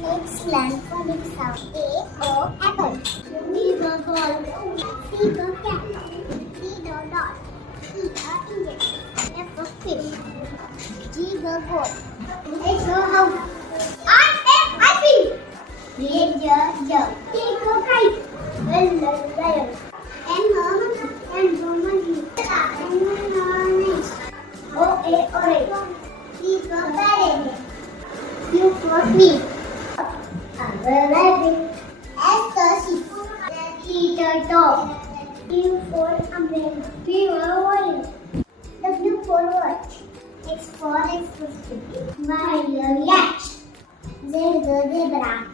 Let's learn phonics sound. A for apple. B for ball. C for cat. D for dot. E for engine. F for fish. G for goat. H for house. I F I P. Jump. K for kite. L for lion. N for monkey. N for orange. O A orange. P for parrot. Q for queen. Rabbit. S for sheep. T for dog. U for umbrella. V for violin. W for watch. X for express. Y for yacht. Z for zebra.